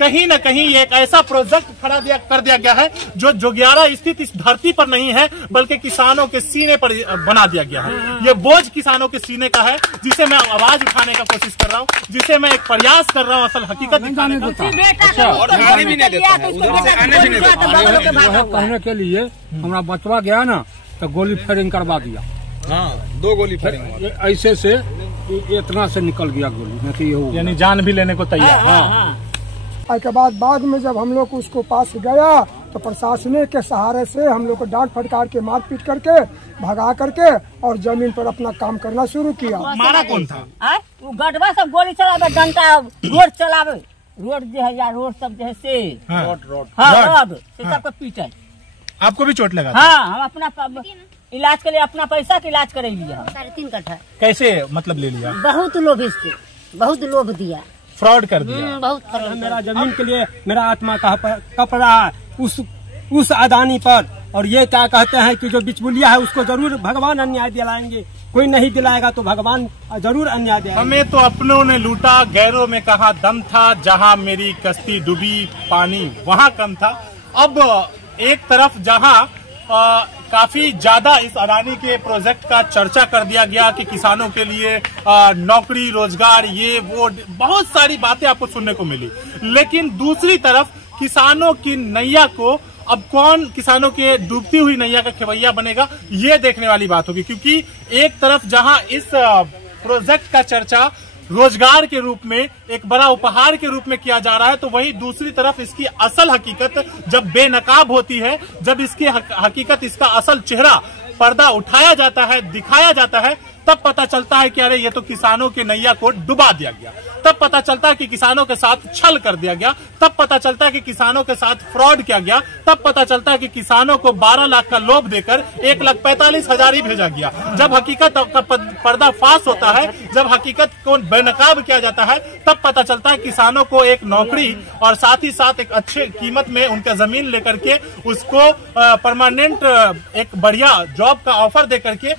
कहीं न कहीं एक ऐसा प्रोजेक्ट खड़ा कर दिया गया है जो जोगियाड़ा स्थित इस धरती पर नहीं है बल्कि किसानों के सीने पर बना दिया गया है। ये बोझ किसानों के सीने का है जिसे मैं आवाज उठाने का कोशिश कर रहा हूँ, जिसे मैं एक प्रयास कर रहा हूँ असल हकीकत दिखाने का। कहने के लिए हमारा बचवा गया ना तो गोली फायरिंग करवा दिया। हाँ, 2 गोली फायरिंग ऐसे से इतना से निकल गया गोली, नहीं यानी जान भी लेने को तैयार। हाँ। के बाद में जब हम लोग उसको पास गया तो प्रशासन के सहारे से हम लोग को डांट फटकार के मारपीट करके भगा करके और जमीन पर अपना काम करना शुरू किया। मारा कौन था? वो गढ़वा सब गोली चलावे, डंडा रोड चलावे, रोड जो है या रोड सब जो है से रोड से सबको पीटे। आपको भी चोट लगा? हाँ, हम अपना इलाज के लिए अपना पैसा के इलाज करे लिया। 3.5 कट्ठा। कैसे मतलब ले लिया? बहुत लोभ इसके, बहुत लोभ दिया, फ्रॉड कर दिया। बहुत मेरा जमीन के लिए मेरा आत्मा कप रहा है उस अदानी पर। और ये क्या कहते हैं कि जो बिचौलिया है उसको जरूर भगवान अन्याय दिलाएंगे, कोई नहीं दिलाएगा तो भगवान जरूर अन्याय दिलाएंगे। हमें तो अपनों ने लूटा, गैरों में कहा दम था, जहां मेरी कश्ती डूबी पानी वहां कम था। अब एक तरफ जहां काफी ज्यादा इस अडानी के प्रोजेक्ट का चर्चा कर दिया गया कि किसानों के लिए नौकरी रोजगार ये वो बहुत सारी बातें आपको सुनने को मिली, लेकिन दूसरी तरफ किसानों की नैया को अब कौन किसानों के डूबती हुई नैया का खेवैया बनेगा ये देखने वाली बात होगी। क्योंकि एक तरफ जहां इस प्रोजेक्ट का चर्चा रोजगार के रूप में एक बड़ा उपहार के रूप में किया जा रहा है, तो वहीं दूसरी तरफ इसकी असल हकीकत जब बेनकाब होती है, जब इसकी हकीकत इसका असल चेहरा पर्दा उठाया जाता है, दिखाया जाता है, तब पता चलता है कि अरे ये तो किसानों के नैया को डुबा दिया गया। तब पता चलता है कि किसानों के साथ छल कर दिया गया। तब पता चलता है कि किसानों के साथ फ्रॉड किया गया। तब पता चलता है कि किसानों को 12 लाख का लोभ देकर 1,45,000 ही भेजा गया। जब हकीकत का पर्दा फाश होता है, जब हकीकत को बेनकाब किया जाता है, तब पता चलता है किसानों को एक नौकरी और साथ ही साथ एक अच्छे कीमत में उनका जमीन लेकर के उसको परमानेंट एक बढ़िया जॉब का ऑफर देकर के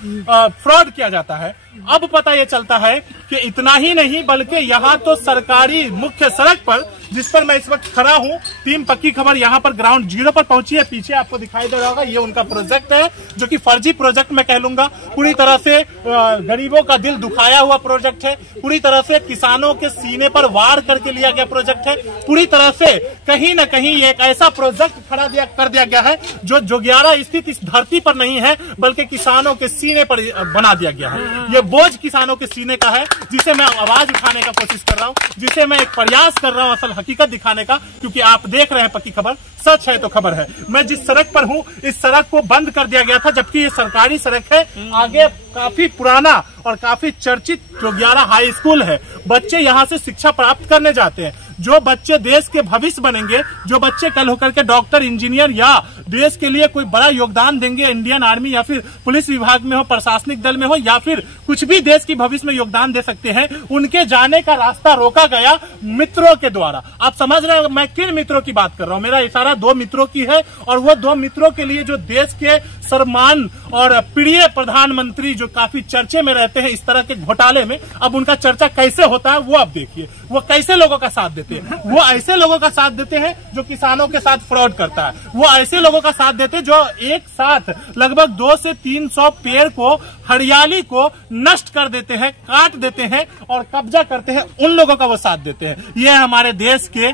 फ्रॉड किया जाता है। अब पता ये चलता है कि इतना ही नहीं बल्कि यहाँ तो सरकारी मुख्य सड़क पर, जिस पर मैं इस वक्त खड़ा हूँ, टीम पक्की खबर यहाँ पर ग्राउंड जीरो पर पहुंची है। पीछे आपको दिखाई दे रहा होगा, ये उनका प्रोजेक्ट है जो कि फर्जी प्रोजेक्ट मैं कह लूंगा। पूरी तरह से गरीबों का दिल दुखाया हुआ प्रोजेक्ट है। पूरी तरह से किसानों के सीने पर वार करके लिया गया प्रोजेक्ट है। पूरी तरह से कहीं न कहीं एक ऐसा प्रोजेक्ट खड़ा कर दिया गया है जो जोगियाड़ा स्थित इस धरती पर नहीं है बल्कि किसानों के सीने पर बना दिया गया है। ये बोझ किसानों के सीने का है जिसे मैं आवाज उठाने का कोशिश कर रहा हूँ, जिसे मैं एक प्रयास कर रहा हूँ असल हकीकत दिखाने का। क्योंकि आप देख रहे हैं पक्की खबर, सच है तो खबर है। मैं जिस सड़क पर हूँ इस सड़क को बंद कर दिया गया था, जबकि ये सरकारी सड़क है। आगे काफी पुराना और काफी चर्चित जोगियाड़ा हाई स्कूल है। बच्चे यहाँ से शिक्षा प्राप्त करने जाते हैं। जो बच्चे देश के भविष्य बनेंगे, जो बच्चे कल होकर के डॉक्टर, इंजीनियर या देश के लिए कोई बड़ा योगदान देंगे, इंडियन आर्मी या फिर पुलिस विभाग में हो, प्रशासनिक दल में हो, या फिर कुछ भी देश की भविष्य में योगदान दे सकते हैं, उनके जाने का रास्ता रोका गया मित्रों के द्वारा। आप समझ रहे हैं मैं किन मित्रों की बात कर रहा हूं? मेरा इशारा 2 मित्रों की है, और वो 2 मित्रों के लिए जो देश के सम्मान और प्रिय प्रधानमंत्री जो काफी चर्चे में रहते हैं इस तरह के घोटाले में, अब उनका चर्चा कैसे होता है वो अब देखिए। वो कैसे लोगों का साथ देते हैं? वो ऐसे लोगों का साथ देते हैं जो किसानों के साथ फ्रॉड करता है। वो ऐसे लोगों का साथ देते हैं जो एक साथ लगभग 200 से 300 पेड़ को, हरियाली को नष्ट कर देते हैं, काट देते हैं और कब्जा करते हैं। उन लोगों का वो साथ देते हैं। ये हमारे देश के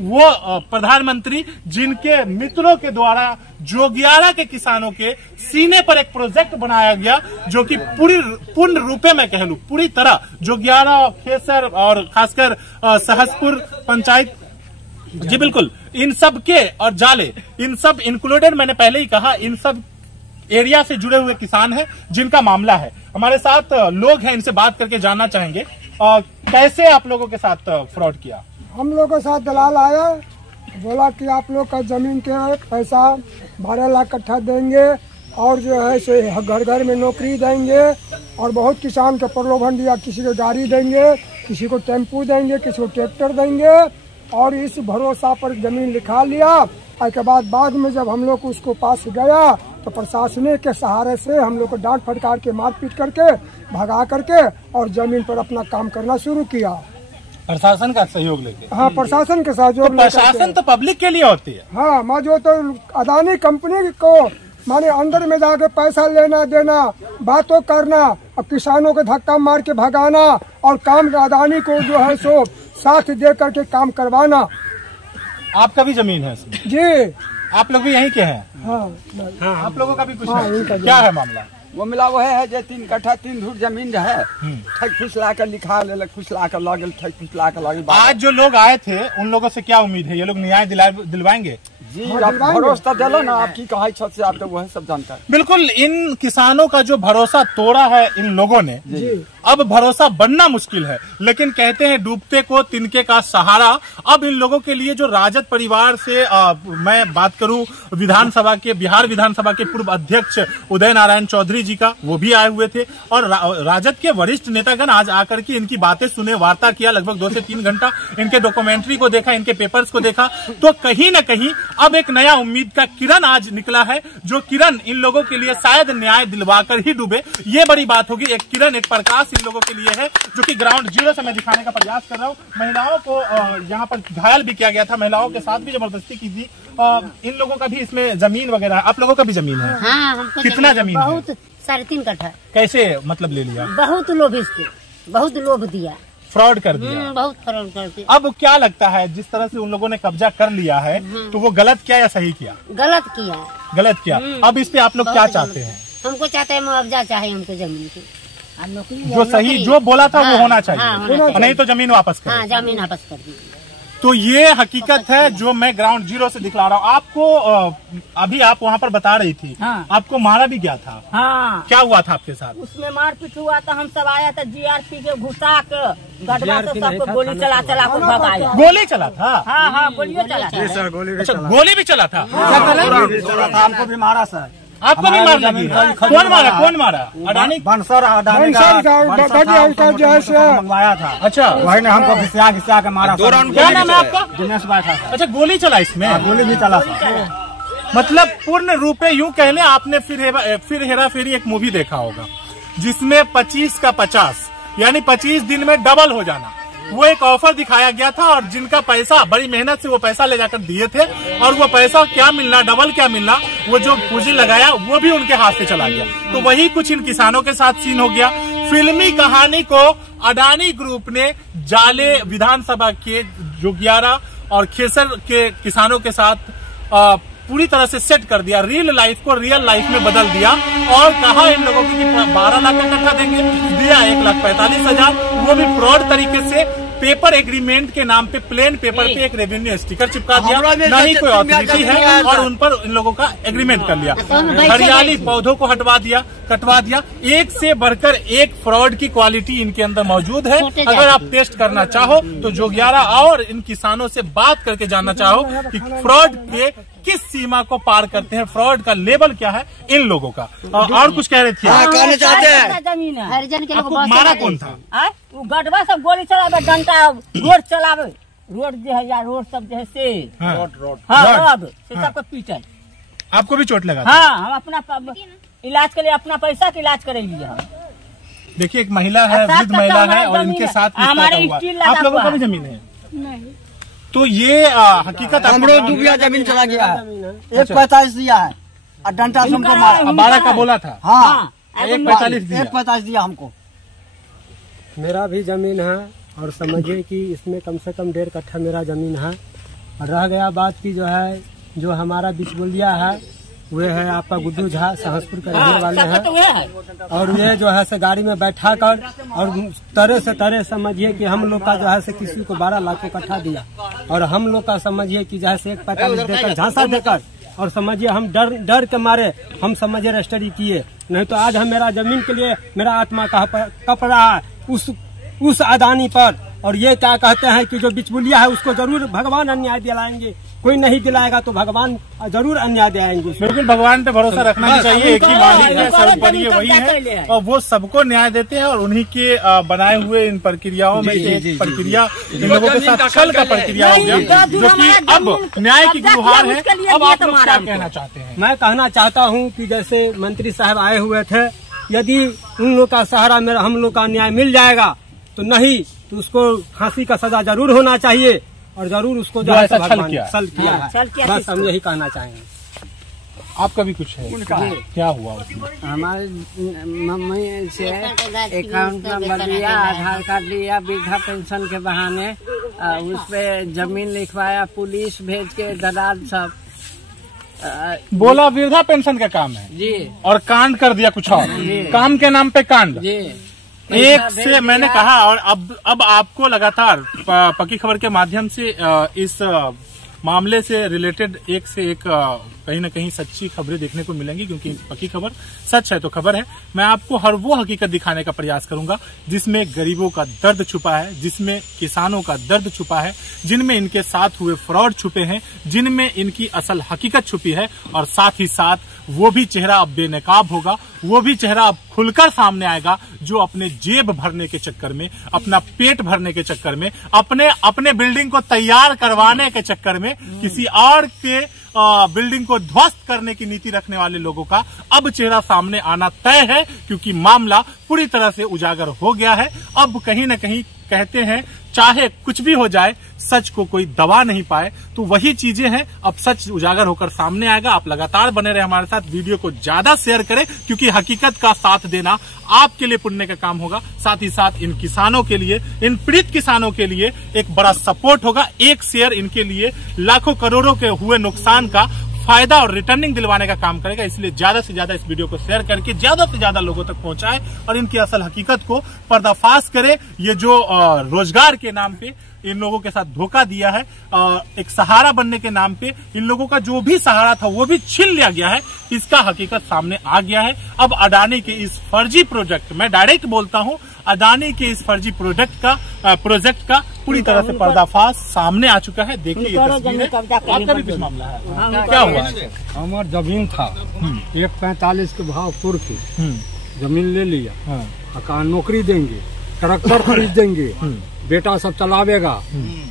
वो प्रधानमंत्री जिनके मित्रों के द्वारा जोगियाड़ा के किसानों के सीने पर एक प्रोजेक्ट बनाया गया, जो कि पूर्ण रूपे मैं कह लूं पूरी तरह जोगियाड़ा, खेसर और खासकर सहसपुर पंचायत, जी बिल्कुल, इन सब के और जाले, इन सब इंक्लूडेड, मैंने पहले ही कहा, इन सब एरिया से जुड़े हुए किसान हैं जिनका मामला है। हमारे साथ लोग हैं, इनसे बात करके जानना चाहेंगे कैसे आप लोगों के साथ फ्रॉड किया। हम लोगों के साथ दलाल आया, बोला कि आप लोग का जमीन के पैसा 12 लाख कट्ठा देंगे और जो है से घर घर में नौकरी देंगे, और बहुत किसान को प्रलोभन दिया, किसी को गाड़ी देंगे, किसी को टेम्पू देंगे, किसी को ट्रैक्टर देंगे, और इस भरोसा पर जमीन लिखा लिया। उसके बाद में जब हम लोग उसको पास गया तो प्रशासन के सहारे से हम लोग को डांट फटकार के मारपीट करके भगा करके और जमीन पर अपना काम करना शुरू किया। प्रशासन का सहयोग लेके। हाँ, प्रशासन के सहयोग तो प्रशासन तो पब्लिक के लिए होती है। हाँ, मैं जो तो अदानी कंपनी को माने अंदर में जाके पैसा लेना देना, बातों करना और किसानों को धक्का मार के भगाना और काम अदानी को जो है सो साथ दे करके काम करवाना। आपका भी जमीन है इसमें? जी, आप लोग भी यहीं के हैं? हाँ, आप लोगों का भी कुछ हाँ, है? इनका क्या है मामला? वो मिला वो है जो 3 कट्ठा 3 धूर जमीन है, ठक फुसला कर लिखा ले, फुसला कर लगे, ठक फुसला कर लगे। आज जो लोग आए थे उन लोगों से क्या उम्मीद है? ये लोग न्याय दिलवाएंगे? जी, आप भरोसा दिलो ना, आपकी कहा छत से आप तो वह सब जानता है। बिल्कुल, इन किसानों का जो भरोसा तोड़ा है इन लोगों ने, अब भरोसा बनना मुश्किल है। लेकिन कहते हैं डूबते को तिनके का सहारा। अब इन लोगों के लिए जो राजद परिवार से मैं बात करूं, विधानसभा के बिहार विधानसभा के पूर्व अध्यक्ष उदय नारायण चौधरी जी का, वो भी आए हुए थे और राजद के वरिष्ठ नेतागण आज आकर के इनकी बातें सुने, वार्ता किया लगभग 2 से 3 घंटा, इनके डॉक्यूमेंट्री को देखा, इनके पेपर्स को देखा। तो कहीं न कहीं अब एक नया उम्मीद का किरण आज निकला है, जो किरण इन लोगों के लिए शायद न्याय दिलवाकर ही डूबे। ये बड़ी बात होगी। एक किरण, एक प्रकाश इन लोगों के लिए है, जो कि ग्राउंड जीरो से मैं दिखाने का प्रयास कर रहा हूँ। महिलाओं को यहाँ पर घायल भी किया गया था, महिलाओं के साथ भी जबरदस्ती की थी। इन लोगों का भी इसमें जमीन वगैरह, आप लोगों का भी जमीन है? हाँ, हमको कितना जमीन है? बहुत 3.5 कट्ठा। कैसे मतलब ले लिया? बहुत लोभ इसको, बहुत लोभ दिया, फ्रॉड कर दिया। बहुत फ्रॉड कर दिया। अब क्या लगता है, जिस तरह से उन लोगों ने कब्जा कर लिया है, तो वो गलत किया या सही किया? गलत किया। गलत किया। अब इस पे आप लोग क्या चाहते हैं? हमको चाहते हैं मुआवजा चाहिए हमको जमीन की। जो सही जो बोला था वो होना चाहिए, हाँ, होना चाहिए। नहीं तो जमीन वापस करो। हाँ, जमीन वापस कर दी। तो ये हकीकत है जो मैं ग्राउंड जीरो से दिखला रहा हूँ आपको। अभी आप वहाँ पर बता रही थी, हाँ। आपको मारा भी गया था। हाँ, क्या हुआ था आपके साथ? उसमें मारपीट हुआ था। हम सब आया था जीआरपी के घुसा के गढ़वा से सबको गोली चला के भगाया। गोली चला था? हाँ हाँ, गोलियों चला था। अच्छा, गोली भी चला था? हमको भी मारा सर। आपको भी मार लगी? कौन मारा? कौन मारा? अडानी? बंसर अडानी मंगवाया था। अच्छा, वही ने हमको घिसिया के मारा। क्या नाम है आपका? दिनेश भाई था। अच्छा, गोली चला इसमें? गोली भी चला सर। मतलब पूर्ण रूप में यूं कह लें, आपने फिर हेरा फेरी एक मूवी देखा होगा, जिसमें 25 का 50 यानी 25 दिन में डबल हो जाना, वो एक ऑफर दिखाया गया था। और जिनका पैसा, बड़ी मेहनत से वो पैसा ले जाकर दिए थे, और वो पैसा क्या मिलना, डबल क्या मिलना, वो जो पूंजी लगाया वो भी उनके हाथ से चला गया। तो वही कुछ इन किसानों के साथ सीन हो गया। फिल्मी कहानी को अडानी ग्रुप ने जाले विधानसभा के जोगियारा और खेसर के किसानों के साथ पूरी तरह से सेट कर दिया। रियल लाइफ को रियल लाइफ में बदल दिया और कहा इन लोगों को कि 12 लाख का कट्ठा देंगे, दिया 1,45,000, वो भी फ्रॉड तरीके से। पेपर एग्रीमेंट के नाम पे प्लेन पेपर पे एक रेवेन्यू स्टिकर चिपका दिया, ना ही कोई अथॉरिटी है, और उन पर इन लोगों का एग्रीमेंट कर लिया। हरियाली पौधों को कटवा दिया। एक से बढ़कर एक फ्रॉड की क्वालिटी इनके अंदर मौजूद है। अगर आप टेस्ट करना चाहो तो जोगियारा और इन किसानों से बात करके जानना चाहो कि फ्रॉड के किस सीमा को पार करते हैं, फ्रॉड का लेवल क्या है इन लोगों का। और कुछ कह रहे थे? कहना चाहते हैं जमीन है। हरिजन के लोग आपको मारा कौन था? वो गढ़वा सब गोली चलावे, डंटा रोड चलावे, रोड जो है या रोड सब जो है से रोड हाँ, रोड से सबको पीटे। आपको भी चोट लगा था? हाँ, हम अपना इलाज के लिए अपना पैसा के इलाज करेंगे हम। देखिए, एक महिला है, वृद्ध महिला है, और इनके साथ हमारे स्टील लगा आप लोगों का हुआ भी जमीन है? नहीं। तो ये हकीकत हमरो दुबिया जमीन चला गया है। 1,45 दिया है और डंटा से हमको मारा। 12 का बोला था? हाँ, 1,45 दिया। 1,45 दिया हमको। मेरा भी जमीन है और समझिए कि इसमें कम से कम 1.5 कट्ठा मेरा जमीन है। और रह गया बात की जो है, जो हमारा बिचौलिया है वे है आपका गुड्डू झा, सहसपुर के रहने वाले हैं। और ये जो है से गाड़ी में बैठा कर और तरह से तरह समझिए कि हम लोग का जो है से किसी को 12 लाख को कट्ठा दिया, और हम लोग का समझिए कि जो है से 1,45 देकर झांसा देकर, और समझिए हम डर के मारे हम समझिए रजिस्ट्री किए, नहीं तो आज हम मेरा जमीन के लिए मेरा आत्मा कप रहा है उस अदानी पर। और ये क्या कहते हैं कि जो बिचौलिया है उसको जरूर भगवान अन्याय दिलाएंगे, कोई नहीं दिलाएगा तो भगवान जरूर अन्याय दिलाएंगे। बिल्कुल, भगवान पे भरोसा रखना भी चाहिए। एक ही मालिक है, सब पर ये वही है, और वो सबको न्याय देते हैं। और उन्हीं के बनाए हुए इन प्रक्रियाओं में से एक प्रक्रिया इन लोगों के साथ छल का प्रक्रिया हो गया, जो कि अब न्याय की गुहार है। अब आप लोग क्या कहना चाहते हैं? मैं कहना चाहता हूँ कि जैसे मंत्री साहब आए हुए थे, यदि उन लोग का सहारा मेरा हम लोग का न्याय मिल जाएगा तो नहीं, तो उसको फांसी का सजा जरूर होना चाहिए और जरूर उसको जो है ऐसा छल भगवान किया। छल किया है। छल किया बस हम यही कहना चाहेंगे। आपका भी कुछ है? क्या हुआ उसमें? हमारे मम्मी से अकाउंट नंबर लिया, आधार कार्ड लिया, वृद्धा पेंशन के बहाने उस पे जमीन लिखवाया, पुलिस भेज के दलाल सब बोला वृद्धा पेंशन का काम है जी और कांड कर दिया कुछ और, काम के नाम पे कांड। जी एक से मैंने कहा और अब आपको लगातार पक्की खबर के माध्यम से इस मामले से रिलेटेड एक से एक कहीं न कहीं सच्ची खबरें देखने को मिलेंगी, क्योंकि पक्की खबर सच है तो खबर है। मैं आपको हर वो हकीकत दिखाने का प्रयास करूंगा जिसमें गरीबों का दर्द छुपा है, जिसमें किसानों का दर्द छुपा है, जिनमें इनके साथ हुए फ्रॉड छुपे हैं, जिनमें इनकी असल हकीकत छुपी है, और साथ ही साथ वो भी चेहरा अब बेनकाब होगा, वो भी चेहरा अब खुलकर सामने आएगा जो अपने जेब भरने के चक्कर में, अपना पेट भरने के चक्कर में, अपने बिल्डिंग को तैयार करवाने के चक्कर में किसी और के बिल्डिंग को ध्वस्त करने की नीति रखने वाले लोगों का अब चेहरा सामने आना तय है, क्योंकि मामला पूरी तरह से उजागर हो गया है। अब कहीं न कहीं कहते हैं चाहे कुछ भी हो जाए, सच को कोई दबा नहीं पाए, तो वही चीजें हैं। अब सच उजागर होकर सामने आएगा। आप लगातार बने रहे हमारे साथ, वीडियो को ज्यादा शेयर करें, क्योंकि हकीकत का साथ देना आपके लिए पुण्य का काम होगा। साथ ही साथ इन किसानों के लिए, इन पीड़ित किसानों के लिए एक बड़ा सपोर्ट होगा। एक शेयर इनके लिए लाखों करोड़ों के हुए नुकसान का फायदा और रिटर्निंग दिलवाने का काम करेगा। इसलिए ज्यादा से ज्यादा इस वीडियो को शेयर करके ज्यादा से ज्यादा लोगों तक पहुंचाए और इनकी असल हकीकत को पर्दाफाश करे। ये जो रोजगार के नाम पे इन लोगों के साथ धोखा दिया है, एक सहारा बनने के नाम पे इन लोगों का जो भी सहारा था वो भी छीन लिया गया है, इसका हकीकत सामने आ गया है। अब अडानी के इस फर्जी प्रोजेक्ट, मैं डायरेक्ट बोलता हूं, अडानी के इस फर्जी प्रोजेक्ट का पूरी तरह से पर्दाफाश सामने आ चुका है। देखिए ये तस्वीर है। आपका भी कुछ मामला है, क्या हुआ? हमार जमीन था 145 के भाव पुर की जमीन ले लिया, कहा नौकरी देंगे, ट्रैक्टर खरीद देंगे, बेटा सब चलावेगा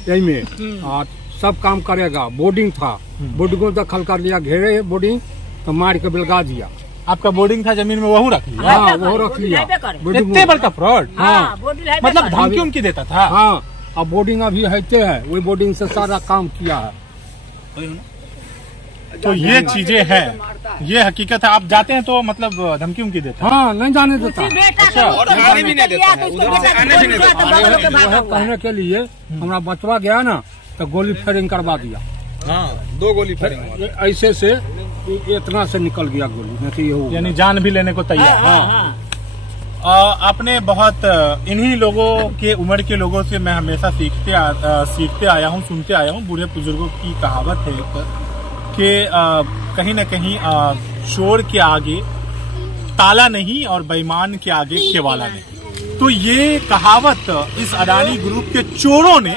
यही में और सब काम करेगा। बोर्डिंग था, बोर्डिंग को दखल कर लिया, घेरे बोर्डिंग तो मार के बिलगा दिया। आपका बोर्डिंग था जमीन में, वह रख लिया? हाँ वो रख लिया। इतने बड़ा फ्रॉड? हाँ मतलब धमकी उनकी देता था? हाँ, अब बोर्डिंग अभी हैते है, वही बोर्डिंग से सारा काम किया है। तो ये चीजें हैं, ये हकीकत है। आप जाते हैं तो मतलब धमकी उनकी देता है? हाँ, नहीं जाने देता। अच्छा, और आने भी नहीं देता है, उधर से आने भी नहीं देता है। कहने के लिए हमारा बचवा गया ना तो गोली फायरिंग करवा दिया। हाँ, 2 गोली फायरिंग ऐसे से इतना से निकल गया गोली, नहीं तो ये हो यानी जान भी लेने को तैयार। हाँ। आपने बहुत इन्हीं लोगों के उम्र के लोगों से मैं हमेशा सीखते आया हूँ, सुनते आया हूँ। बूढ़े बुजुर्गों की कहावत है कि कहीं न कहीं चोर के आगे ताला नहीं और बेईमान के आगे केवाला नहीं। तो ये कहावत इस अडानी ग्रुप के चोरों ने,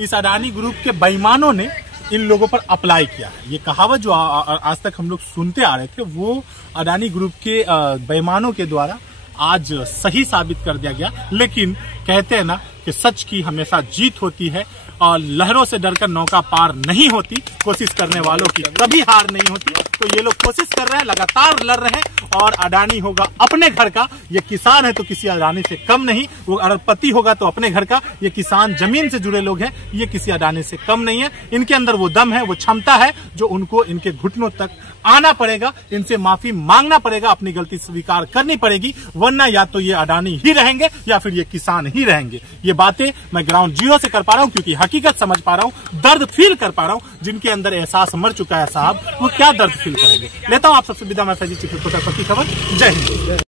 इस अडानी ग्रुप के बेईमानों ने इन लोगों पर अप्लाई किया है। ये कहावत जो आज तक हम लोग सुनते आ रहे थे, वो अडानी ग्रुप के बेईमानों के द्वारा आज सही साबित कर दिया गया। लेकिन कहते हैं ना कि सच की हमेशा जीत होती है और लहरों से डरकर नौका पार नहीं होती। कोशिश करने वालों की कभी हार नहीं होती। तो ये लोग कोशिश कर रहे हैं, लगातार लड़ रहे हैं और अडानी होगा अपने घर का। ये किसान है तो किसी अडानी से कम नहीं, वो अरबपति होगा तो अपने घर का। ये किसान जमीन से जुड़े लोग हैं, ये किसी अडानी से कम नहीं है। इनके अंदर वो दम है, वो क्षमता है जो उनको इनके घुटनों तक आना पड़ेगा, इनसे माफी मांगना पड़ेगा, अपनी गलती स्वीकार करनी पड़ेगी, वरना या तो ये अडानी ही रहेंगे या फिर ये किसान ही रहेंगे। ये बातें मैं ग्राउंड जीरो से कर पा रहा हूं, क्योंकि हकीकत समझ पा रहा हूं, दर्द फील कर पा रहा हूं। जिनके अंदर एहसास मर चुका है साहब, वो क्या दर्द फील करेंगे। लेता हूं आप सबसे विदा, मैं फैजी चिकित्सक, पक्की खबर। जय हिंद।